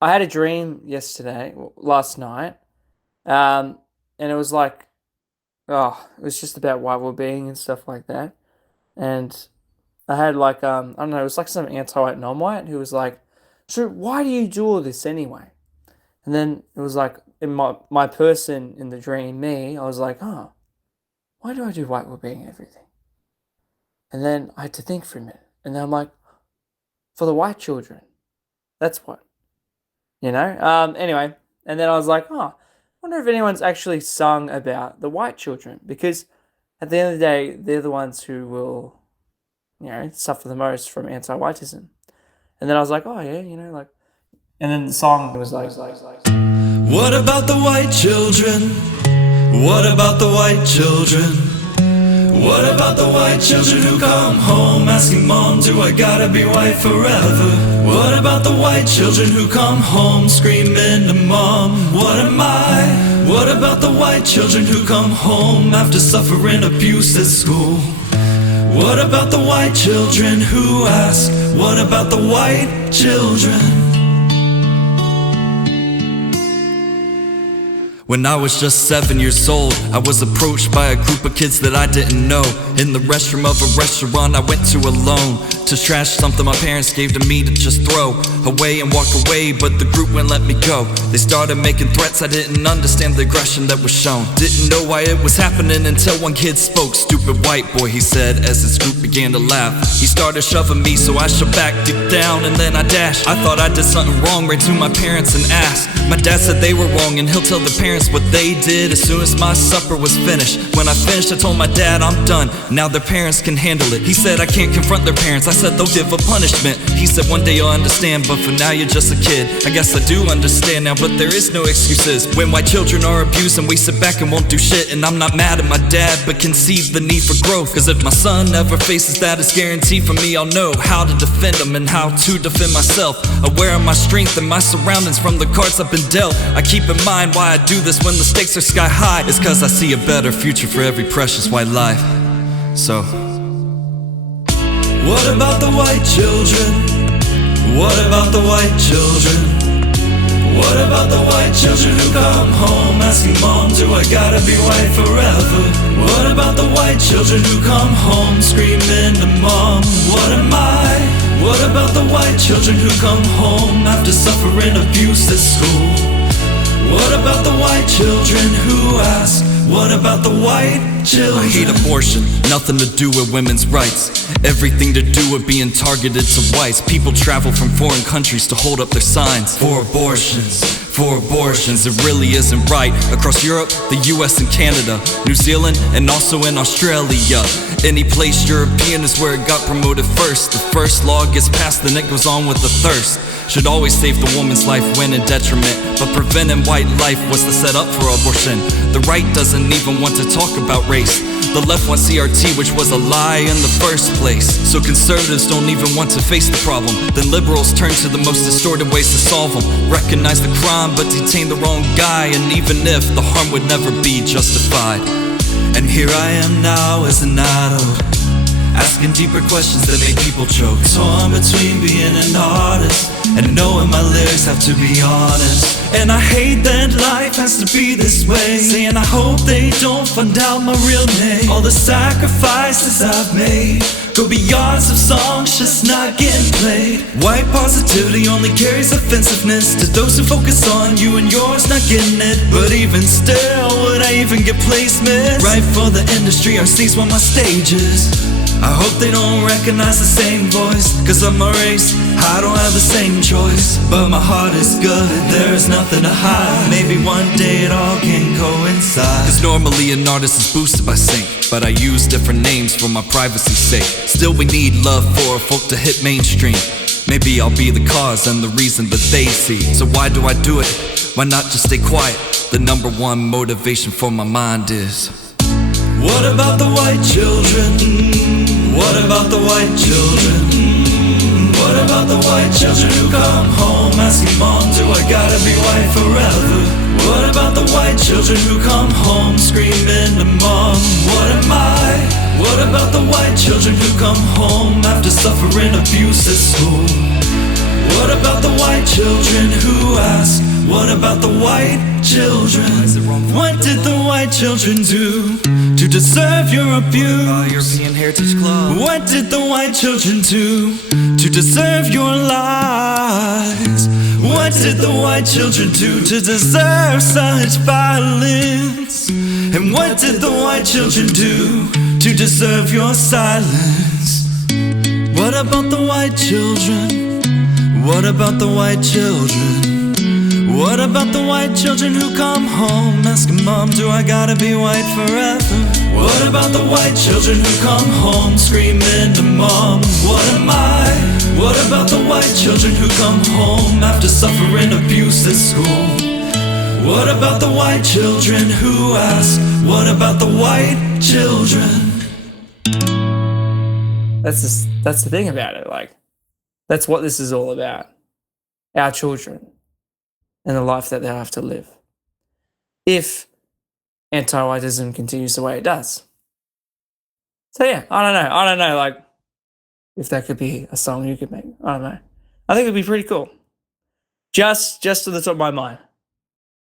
I had a dream yesterday, last night, um, and it was like, it was just about white well-being and stuff like that. And I had like, I don't know, it was like some anti-white, non-white who was like, "So why do you do all this anyway?" And then it was like, in my person in the dream, me, I was like, "Oh, why do I do white well-being everything?" And then I had to think for a minute, and then I'm like, for the white children, that's what. Anyway, and then I was like, oh, I wonder if anyone's actually sung about the white children because at the end of the day, they're the ones who will, suffer the most from anti-whiteism. And then I was like, oh yeah, like, and then the song was like, What about the white children? What about the white children? What about the white children who come home asking mom, do I gotta be white forever? What about the white children who come home screaming to mom, what am I? What about the white children who come home after suffering abuse at school? What about the white children who ask, what about the white children? When I was just 7 years old, I was approached by a group of kids that I didn't know. In the restroom of a restaurant I went to alone, to trash something my parents gave to me to just throw away and walk away, but the group wouldn't let me go. They started making threats, I didn't understand the aggression that was shown. Didn't know why it was happening until one kid spoke. Stupid white boy, he said, as his group began to laugh. He started shoving me, so I shoved back deep down, and then I dashed. I thought I did something wrong, ran to my parents and asked. My dad said they were wrong, and he'll tell the parents what they did as soon as my supper was finished. When I finished, I told my dad I'm done, now their parents can handle it. He said I can't confront their parents, I said they'll give a punishment. He said one day you'll understand, but for now you're just a kid. I guess I do understand now, but there is no excuses. When white children are abused and we sit back and won't do shit. And I'm not mad at my dad, but can see the need for growth. Cause if my son ever faces that, it's guaranteed for me I'll know how to defend him and how to defend myself. Aware of my strength and my surroundings from the cards I've been dealt. I keep in mind why I do this when the stakes are sky high. It's cause I see a better future for every precious white life. So what about the white children? What about the white children? What about the white children who come home asking mom, do I gotta be white forever? What about the white children who come home screaming to mom, what am I? What about the white children who come home after suffering abuse at school? What about the white children who ask, what about the white children? I hate abortion, nothing to do with women's rights. Everything to do with being targeted to whites. People travel from foreign countries to hold up their signs for abortions. For abortions, it really isn't right. Across Europe, the US and Canada, New Zealand, and also in Australia. Any place European is where it got promoted first. The first law gets passed, then it goes on with the thirst. Should always save the woman's life when in detriment, but preventing white life was the setup for abortion. The right doesn't even want to talk about race. The left wants CRT, which was a lie in the first place. So conservatives don't even want to face the problem. Then liberals turn to the most distorted ways to solve them. Recognize the crime but detain the wrong guy, and even if the harm would never be justified. And here I am now as an adult, asking deeper questions that make people choke. Torn between being an artist and knowing my lyrics have to be honest. And I hate that life has to be this way, saying I hope they don't find out my real name. All the sacrifices I've made go beyond some songs just not getting played. White positivity only carries offensiveness to those who focus on you and yours not getting it. But even still, would I even get placements? Right for the industry, or sees on my stages. I hope they don't recognize the same voice, cause I'm a race, I don't have the same choice. But my heart is good, there is nothing to hide. Maybe one day it all can coincide. Cause normally an artist is boosted by sync, but I use different names for my privacy's sake. Still we need love for folk to hit mainstream. Maybe I'll be the cause and the reason that they see. So why do I do it? Why not just stay quiet? The number one motivation for my mind is, what about the white children? What about the white children? What about the white children who come home asking mom, do I gotta be white forever? What about the white children who come home screaming to mom, what am I? What about the white children who come home after suffering abuse at school? What about the white children who What about the white children? What did the white children do to deserve your abuse? European Heritage Club. What did the white children do to deserve your lies? What did the white children do to deserve such violence? And what did the white children do to deserve your silence? What about the white children? What about the white children? What about the white children who come home asking mom, do I gotta be white forever? What about the white children who come home screaming to mom, what am I? What about the white children who come home after suffering abuse at school? What about the white children who ask, what about the white children? That's the thing about it. Like, that's what this is all about. Our children and the life that they'll have to live if anti-whiteism continues the way it does. So yeah, I don't know, like, if that could be a song you could make. I don't know. I think it'd be pretty cool. Just to the top of my mind.